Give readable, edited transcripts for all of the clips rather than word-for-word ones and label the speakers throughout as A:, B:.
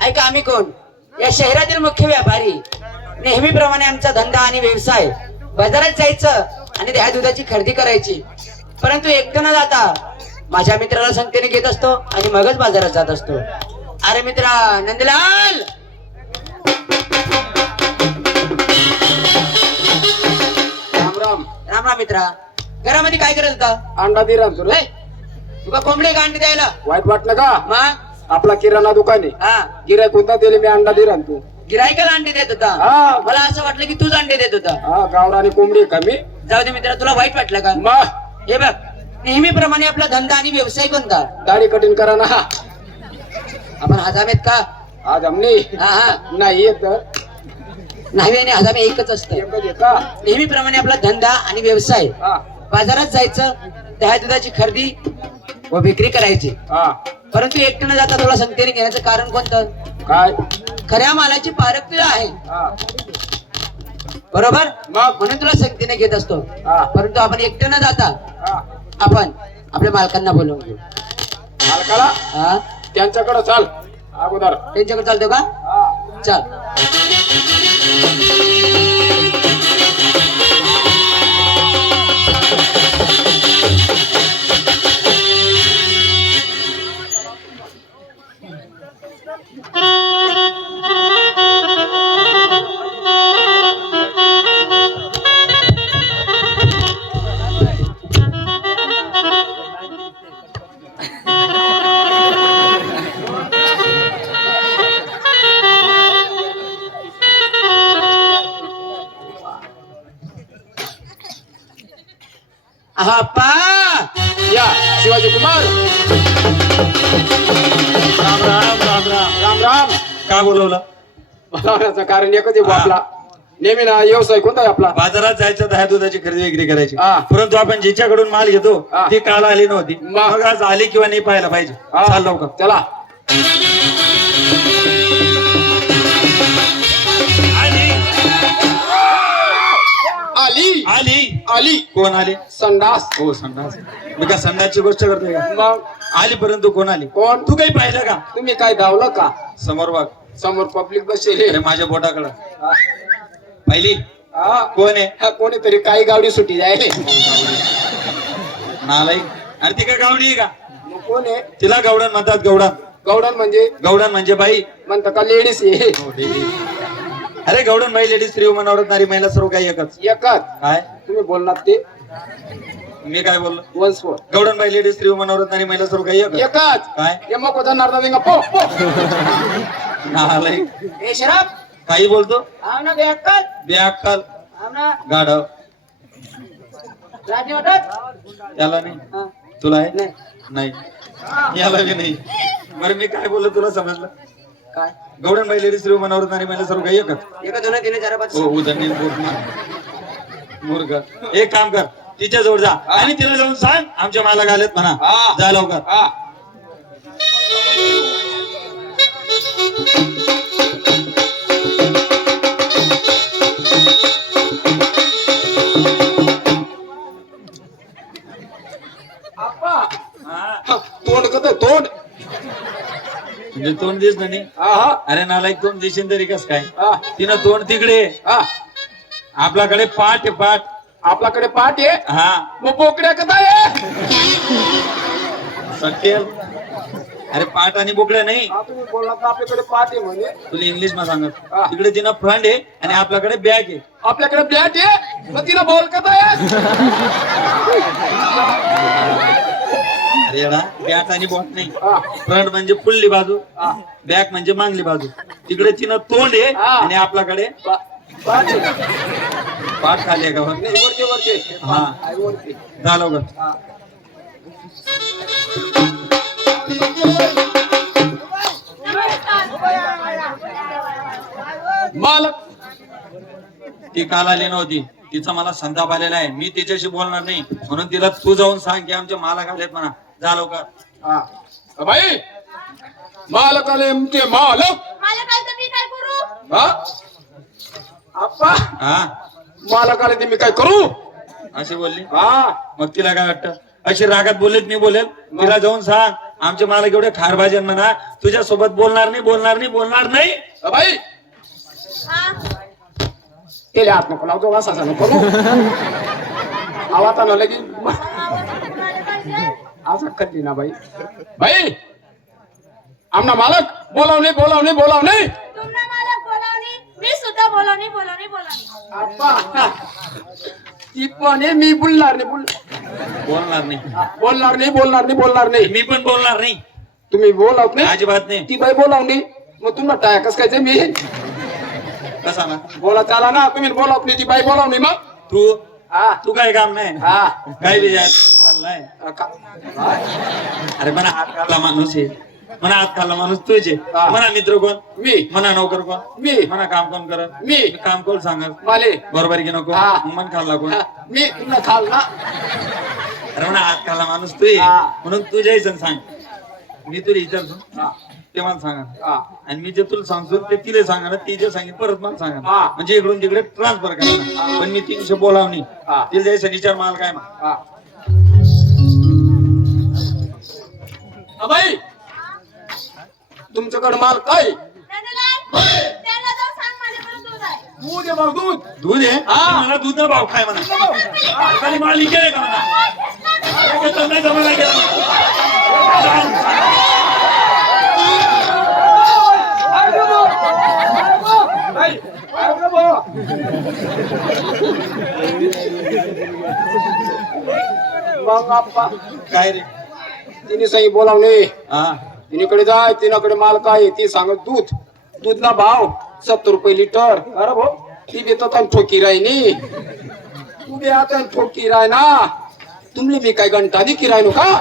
A: ऐका आम्ही कोण या शहरातील मुख्य व्यापारी नेहमीप्रमाणे आमचा धंदा आणि व्यवसाय बाजारात जायचं आणि त्या दुधाची खरेदी करायची परंतु एकटं न जाता माझ्या मित्राला संगतीने घेत असतो आणि मगच बाजारात जात असतो अरे मित्रा नंदलाल
B: राम राम
A: राम राम मित्रा घरामध्ये काय करत होता
B: अंडा दे राम तुला
A: तुका कोंबडे का अंडी द्यायला
B: वाईट वाटलं का
A: मग
B: आपला किराणा दुकान आहे
A: हा
B: गिरायक होता दिले मी अंडा दे राम तू
A: गिरायकाला अंडे देत होता
B: हा.
A: मला असं वाटलं की तूच अंडे देत होता
B: हा गावरानी कोंबडी कमी
A: जाऊ दे मित्रा तुला वाईट वाटलं का
B: मग
A: हे बघ नेहमीप्रमाणे आपला धंदा आणि व्यवसाय कोणता
B: दाढी कटिंग करा ना
A: आपण हजामेत का
B: आज हमने
A: हा हा
B: नाही येत
A: न्हावी आणि हजामे एकच असतं
B: एकच येता
A: नेहमीप्रमाणे आपला धंदा आणि व्यवसाय
B: हा
A: बाजारात जायचं त्या दुधाची खरेदी व विक्री करायची
B: हा
A: परंतु एकटं न जाता तुला संगतीने घेण्याचं कारण कोणतं
B: काय
A: खऱ्या मालाची पारख तुला आहे
B: हा
A: बरोबर
B: मग
A: म्हणून तुला संगतीने घेत असतो
B: हा.
A: परंतु आपण एकटं न जाता
B: हा
A: आपण आपल्या मालकांना बोलवून घेऊ
B: मालकाला
A: हा
B: त्यांच्याकडे चाल अगोदर
A: त्यांच्याकडे चालतो का
B: हा
A: चल आप्पा
B: या शिवाजी कुमार
C: राम राम राम राम
B: राम राम
C: का बोलवलं
B: बोलावण्याचं कारण एकच आहे बुवा आपला नेहमी ना व्यवसाय कोणता आहे आपला
C: बाजारात जायचं दहा दुधाची खरेदी विक्री करायची
B: हा.
C: परंतु आपण जिच्याकडून माल घेतो
B: हा.
C: ती काल आली नव्हती
B: मग?
C: मग आज आली किंवा नाही पाहायला पाहिजे
B: हा.
C: चाल लवकर
B: चला आली
C: आली
B: आली
C: कोण आली
B: संडास
C: हो संडास मी का संडासची गोष्ट करतोय का
B: मग
C: आली परंतु कोण आली
B: कोण
C: तू काही पाहिलं का
B: तुम्ही काय धावलं का
C: समोर बघ
B: समोर पब्लिक बसेल
C: अरे माझ्या बोटाकडं पाहिली
B: हा
C: कोण आहे
B: हा, कोणीतरी काही गावडी सुटी जायले
C: नालायक अरे ती काय गावडी आहे का
B: मग कोण आहे
C: तिला गवडण म्हणतात गवडण
B: गौडन म्हणजे
C: गवडण म्हणजे बाई
B: म्हणतं का लेडीज आहे
C: अरे गवडण बाई लेडीज स्त्री मनावर नारी महिला सर्व काही एकच
B: एकच
C: काय
B: तुम्ही बोलणार ते
C: मी काय बोललो
B: वन्स फोर
C: गवडण बाई लेडीज स्त्री मनावर नारी महिला सर्व काही एकच
B: एकच
C: काय
B: हे मग कोणता नारदा देंगा पो पो
C: नालायक
A: ए शराब
C: काही बोलतो
A: आव बे अक्कल
C: बेअक्कल
A: आव ना
C: गाढव
A: राजी वाटत
C: त्याला नाही
A: हा.
C: तुला आहे
A: नाही
C: नाही याला बी नाही बरं मी काय बोललो तुला समजलं
A: काय
C: गवडण बाई लेडीज स्त्री मनावर नारी महिला सर्व काही एकच
A: एका दोन तीन चार पाच
C: हो उदरणी मुर्ग एक काम कर तिच्या जवळ जा आणि तिला जाऊन सांग आमच्या मालक आलेत म्हणा
B: हा.
C: जा लवकर
B: हा आप्पा,
C: हा.
B: तोंड कसं तोंड
C: म्हणजे तोंड दिस नाही
B: हा हा
C: अरे नालायक तोंड दिसेन तरी कस काय
B: हा
C: तिनं तोंड तिकडे
B: हा
C: आपल्याकडे पाठ आहे पाठ
B: आपल्याकडे पाठ आहे
C: हा
B: मग बोकड्या कसा आहे
C: सटेल अरे पाठ आणि बोकड्या नाही
B: हा, तुम्ही बोलला तर आपल्याकडे पाठ आहे म्हणे
C: तुला इंग्लिश मध्ये सांगत
B: हा.
C: तिकडे तिनं फ्रंट आहे आणि आपल्याकडे बॅग आहे
B: आपल्याकडे ब्लॅट आहे मग तिला बॉल कसा आहे
C: अरे येडा, बॅट आणि बॉट नाही
B: हा,
C: फ्रंट म्हणजे पुल्ली बाजू
B: हा.
C: बॅक म्हणजे मागली बाजू तिकडे तिनं तोंड आहे
B: हा.
C: आणि आपल्याकडे
B: पाठ आहे.
C: पाठ खाली आहे का वर?
B: नाही, वरती वरती
C: हा.
B: आहे, वरती
C: जा लवकर
B: हा. मालक
C: ती काल आली नव्हती तिचा मला संताप आलेला आहे मी तिच्याशी बोलणार नाही म्हणून तिला तू जाऊन सांग की आमचे मालक आलेत म्हणा जा लवकर
B: हा बाई मालक आले आमचे मालक
D: मला काय तर मी काय करू
B: हा आप्पा
C: हा
B: मालक आले ते मी काय करू
C: अशी बोलली
B: हा
C: मग तिला काय वाटतं अशी रागात बोललेत मी बोलेल तिला जाऊन सांग आमचे मालक एवढे खारभाजन म्हणा तुझ्या सोबत बोलणार नाही बोलणार नाही बोलणार नाही.
B: बाई
D: हा
B: केले हात नको लावतो वासाचा नको करू. आवाज आला लगेच असं कधी ना बाई. बाई आमना मालक बोलावणे बोलावणे बोलावणे.
D: तुमना मला बोलावणी मी सुद्धा बोलावणी
B: आप्पा ती पण आहे, मी बोलणार नाही
C: बोलणार नाही
B: बोलणार नाही बोलणार नाही बोलणार नाही.
C: मी पण बोलणार नाही
B: तुम्ही बोलावत नाही
C: अजिबात नाही.
B: ती बाई बोलावणी मग तुम्हाला टाया कस काय मी
C: कसा ना
B: बोला चाला ना. तुम्ही बोलावत नाही ती बाई बोलावणी मग
C: तू
B: हा
C: तू काय काम नाही
B: हा
C: काय बी खाल्लाय. अरे म्हणा हात खाल्ला माणूस आहे म्हणा हात खाल्ला माणूस तुझे
B: हा.
C: म्हणा मित्र कोण
B: मी
C: म्हणा नोकर कोण
B: मी
C: म्हणा काम कोण करत
B: मी.
C: काम कोण सांगत
B: माले
C: बरोबर की नको
B: हा.
C: मग मन खाल्ला कोण
B: हा, मी तुला खाल ना.
C: अरे म्हणा हात खाल्ला माणूस तू आहे.
B: हा.
C: म्हणून तू जायचं सांग मी तुला विचारतो
B: हा,
C: ते मला सांगा
B: हा.
C: आणि मी जे तुला सांगतो ते तिला सांगा ना ती जे सांगेल परत मला सांगा
B: हा.
C: म्हणजे इकडून तिकडे ट्रान्सफर करा. पण मी 300 बोलावणी
B: हा.
C: तिला द्यायचं विचार माल काय मग
B: हा. बाई तुमच्याकडे माल काय
D: त्यांना जाऊन सांग माझ्याकडे दूध आहे.
B: दूध आहे भाऊ दूध.
C: दूध आहे
B: हा.
C: मला दूध ना भाव काय म्हणा खाली माल इकडे का म्हणा घेतलं नाही जमाना केला काय रे
B: तिने सही बोलावणे
C: हा
B: तिनेकडे जाय तिनाकडे माल काय ती सांगत दूध दूधला भाव 70 रुपये लिटर. अरे भाऊ ती बी तर ठोकी राहिनी तू बी आता ठोकी राय ना. तुमले मी काय घंटा दी किरायनो का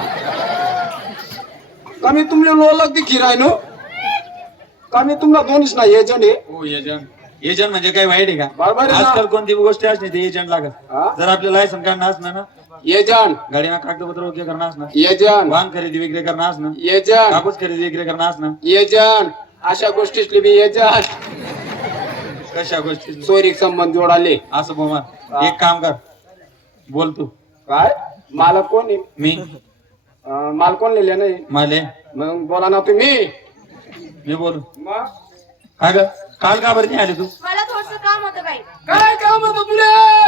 B: कमी तुमले लोलक दी किरायनो कमी तुम्हाला दोन्हीच नाही एजंट आहे.
C: हो एजंट म्हणजे काय वाईट आहे का
B: बरोबर आहे ना.
C: आजकाल कोणती गोष्ट असते ते एजंट लागत
B: हा?
C: जर आपलं लायसन काढणं असणार ना
B: एजंट
C: गाडीना कागदपत्र वगैरे करणं असणार
B: एजंट
C: वाहन खरेदी विक्री करणं असणं
B: एजंट
C: कापूस खरेदी विक्री करणं असणं
B: एजंट अशा गोष्टीतले बी एजंट
C: कशा गोष्टी
B: चोरी संबंध जोडाले.
C: असं बोमा एक काम कर बोल तू
B: काय मालक कोण आहे
C: मी
B: माल कोण लिहिले नाही
C: माले
B: मग बोला ना तुम्ही.
C: मी बोलू
B: मग
C: का ग काल का बरं नाही आले तू
D: मला थोडस काम होतं बाई.
B: काय काम होतं तुले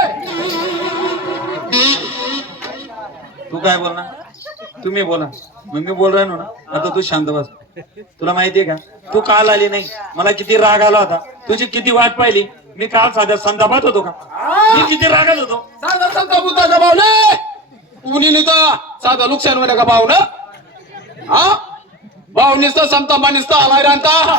C: तू काय बोलणार तुम्ही बोला मग मी बोल राहिलो ना आता तू शांत बस तुला माहितीये का तू काल आली नाही मला किती राग आला होता तुझी किती वाट पाहिली मी काल साध्या संतापात होतो का मी किती रागात होतो
B: साधा संत बुद्धाचा भाव ना कुणी निघता साधा नुकसान होण्या का भाव ना हा भाव निसता संतापा निसता आलाय रांता.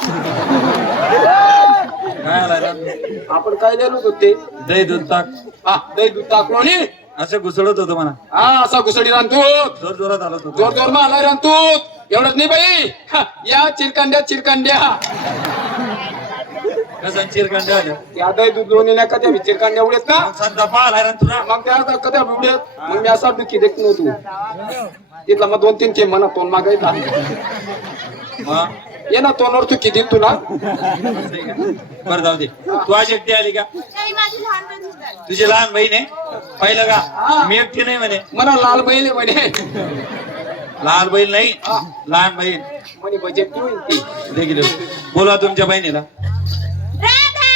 C: काय आला
B: आपण काय लिहिलो होतो ते
C: दही दूध ताक
B: हा दही दूध टाकलो आणि
C: असं घुसळत होतो म्हणा
B: हा असा घुसडी रांतूत
C: जोर जोरात आलो होतो
B: जोर जोर आलाय रांतूत एवढंच नाही बाई हा, या चिरकांड्या
C: कसं चिरकांड्या आल्या
B: त्या दही दूध लोणी नाही कधी चिरकांड्या उडत ना
C: संतापा आलाय रे तुला
B: मग त्या आता कधी उडत मग मी असा दुखी देत नव्हतो तिथला मग 2-3 ते म्हणा तोंड मागायचा
C: मग
B: ये ना तोंडवर तू किती तुला
C: बरं जाऊ दे तू आज एकटी आली का
D: नाही माझी लहान बहीण सुद्धा आहे.
C: तुझी लहान बहीण आहे पाहिलं का मी एकटी नाही म्हणे
B: म्हणा लाल बैल आहे म्हणे
C: लहान बहीण नाही लहान बहीण
B: म्हणे बजेट होईल ती
C: देखील बोला तुमच्या बहिणीला
D: राधा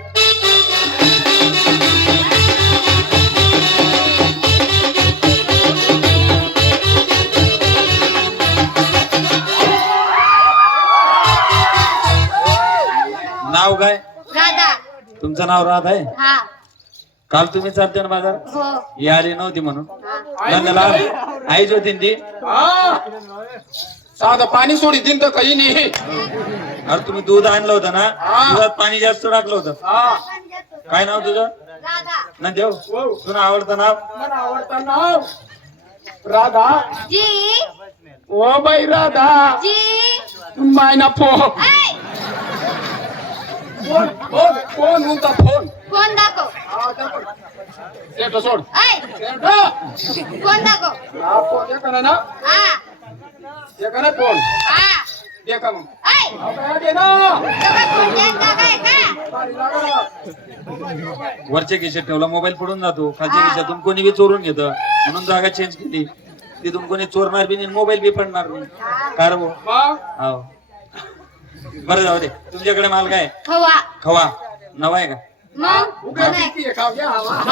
C: नाव काय
D: राधा
C: तुमचं नाव राहत आहे
D: हा
C: काल तुम्ही चालते ना बाजार
D: हो
C: ही आली नव्हती म्हणून
D: हा
C: नंदला आईच होती ना ती
B: हा साधं पाणी सोडी दिन तर काही नाही
C: अरे तुम्ही दूध आणलं होतं ना दुधात पाणी जास्त टाकलं होतं
B: हा
C: काय नाव तुझं
D: राधा
C: ना देव तुला आवडतं नाव
B: मला आवडतं नाव राधा
D: जी
B: ओ बाई राधा
D: जी
B: मायना फोन
D: ऐ
B: फोन फोन फोन म्हणता फोन
D: फोन दाखव
B: सेट सोड
D: ऐ
B: सेट
D: फोन दाखव
B: हा फोन एका ना
D: हा
B: एका ना फोन
D: हा
B: दे का मग
D: ऐ
B: आता दे ना
D: सगळं फोन देत का काय का
B: बारी लागा.
C: वरच्या खिशात ठेवला मोबाईल पडून जातो खालच्या खिशातून कोणी बी चोरून घेतं म्हणून जागा चेंज केली तिथून कोणी चोरणार बी नाही मोबाईल बी पडणार नाही कार भाऊ
B: मग
C: हो बरं जाऊ दे तुमच्याकडे माल काय
D: खवा
C: खवा नवा आहे का
D: मग
B: उघड
D: नाही.
B: किती खाऊ घ्या हवा.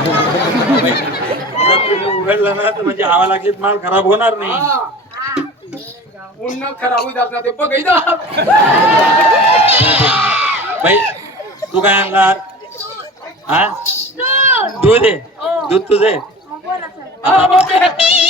C: जर तुम्ही उघडलं ना तर म्हणजे हवा लागली तर माल खराब होणार नाही
B: हा.
D: हा.
B: पुन्हा खराब होई जात ना ते बघ इथं.
C: बाई तू काय आणणार हा
D: दूध.
C: दूध आहे
D: हो.
C: दूध तुझं आहे
D: मग बोला सर.
B: हा, बापरे.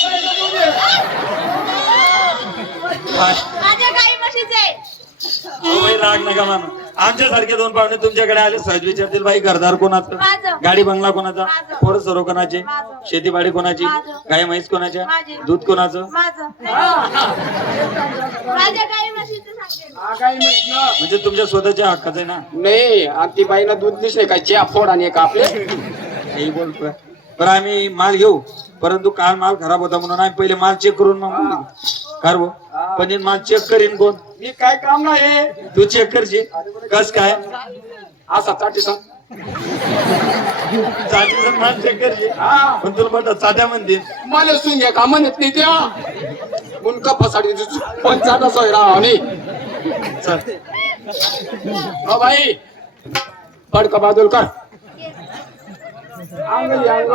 D: माझ्या गाई म्हशीचे
C: हो बाई राग नका मानू आमच्यासारखे दोन पाहुणे तुमच्याकडे आले सहज विचारतील बाई घरदार कोणाचं
D: माझं.
C: गाडी बंगला कोणाचा
D: माझं.
C: पोर सरो कोणाचे
D: माझं.
C: शेतीबाडी कोणाची
D: माझं.
C: गाय म्हैस कोणाच्या
D: माझी.
C: दूध कोणाचं
D: माझं
B: हा.
D: माझ्या गाई म्हशीचं सांगते
B: हा, काय माहित ना.
C: म्हणजे तुमच्या स्वतःच्या हक्काचं आहे ना
B: नाही आणि ती बाईनं दूध दिसले काय च्या फोड आणि एक आपले
C: काही बोलतोय बरं आम्ही माल घेऊ परंतु काल माल खराब होता म्हणून आम्ही पहिले माल चेक करून मग कार भाऊ पण हे माल चेक करीन कोण
B: मी काय काम नाही
C: तू चेक करशील कस काय
B: असा चाटी सांग
C: चाटीचा माल चेक करशील
B: हा
C: पण तुला म्हणतात चाट्या म्हणतील
B: मला सुंग्या का म्हणत नाही त्या मुनका फसाडी पण चाटा सोय राहा नाही
C: चल
B: हो भाई पडका बाजूल कर अंग अंग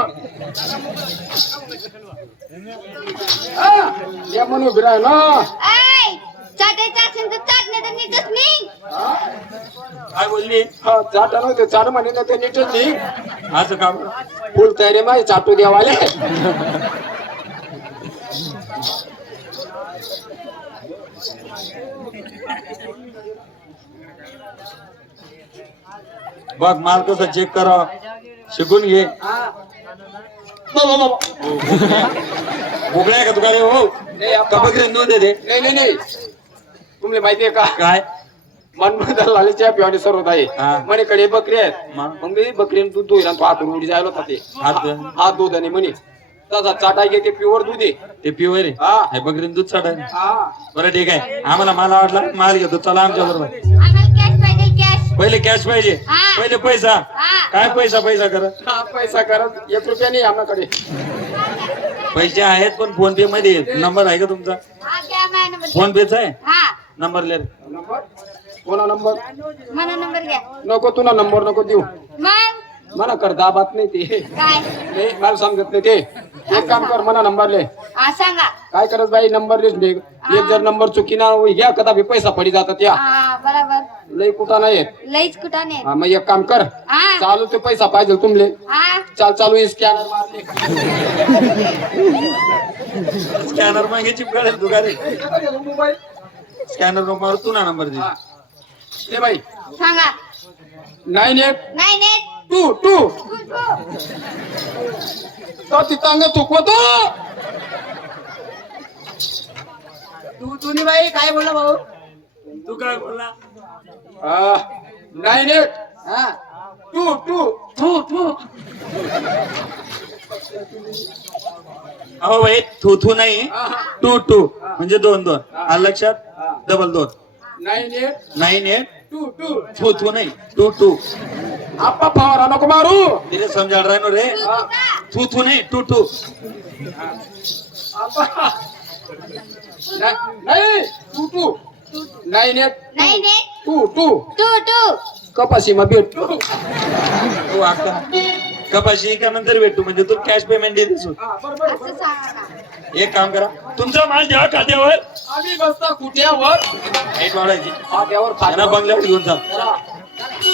B: या म्हणून उभी राह ना
D: ऐ चाटायचं असेल तर चाटणे तर नीटच नाही
C: काय बोलली
B: हा चाटा नव्हते 4 महिने ते नीटच नाही
C: असं काम
B: फुल तयारी माही चाटू द्यावाले
C: बघ माल कसं चेक करा शिकून घे उघड्या का तुका रे हो का बघ नोंद दे
B: नाही नाही नाही तुम्हाला माहितीये का
C: काय
B: मनमधर लालीच्या पिवाने सर्वत आहे
C: हा.
B: मनेकडे बकरी आहेत
C: मग?
B: मग मी बकरीने दूध दोईना तो हातून उडी जायला होता ते
C: हात
B: हात दूध आणि म्हणे तसा चाटाय घे ते प्युअर दूध आहे
C: ते पिऊ रे
B: हा.
C: हे बकरीन दूध चाटाय
B: हा
C: बरं ठीक आहे आम्हाला माल आवडला माल घेतो चला आमच्या बरोबर
D: आम्हाला कॅश पाहिजे कॅश
C: पहिले कॅश पाहिजे
D: हा.
C: पहिले पैसा
D: हा.
C: काय पैसा पैसा करत
B: हा पैसा करत 1 रुपया नाही आमच्याकडे
C: पैसे आहेत पण फोन पे मध्ये आहेत. नंबर आहे का तुमचा
D: हा घ्या माझा नंबर
C: फोन पेचा आहे
D: हा
C: नंबर ले
B: नंबर कोणा नंबर
D: माझा नंबर घ्या
B: नको तुला नंबर नको देऊ
D: मग
B: मला कर दाबात नाही ते
D: काय
B: नाही मला समजत नाही ते एक काम कर मला नंबर ले
D: हा सांगा
B: काय करत बाई नंबर लिस्ट दे एक जर नंबर चुकीना घ्या कदा बी पैसा पडी जातात या
D: हा बरोबर
B: लई कुठं नाही
D: लईच कुठं नाही
B: हा मग एक काम कर
D: हा
B: चालू ते पैसा पाहिजे तुमले
D: हा
B: चालू स्कॅनर मारले
C: स्कॅनर मागे चिपकाळेल तू का रे स्कॅनर मारू तू ना नंबर दे
B: हा. ते बाई
D: सांगा
B: 98
D: नाही नाही
B: 22 तो तिथंग चुकवतो
A: तुम्ही बाई काय बोलला भाऊ
C: तू काय बोलला
B: 98
A: हा
B: 22
C: अहो भाई थू थू नाही 2 म्हणजे 2 आलं लक्षात डबल 2
B: 98
C: 98
B: 22
C: थू थू नाही 2
B: आप्पा फवारा नको मारू
C: तिथे समजायला राहिनो रे थू थू नाही 2
B: आप्पा नाही 22 98
D: नाही नाही
B: 22
D: टू
B: कपाशी मग भेटू
C: तू आता कपाशी का नंतर भेटू म्हणजे तू कॅश पेमेंट देते
B: बरोबर
D: असं सांगा ना
C: एक काम करा तुमचा माल द्या खात्यावर
B: आम्ही बसता कुठ्यावर
C: हाईट वाढायची
B: खात्यावर
C: त्यांना बंगल्यावर घेऊन जा
B: खात्यावर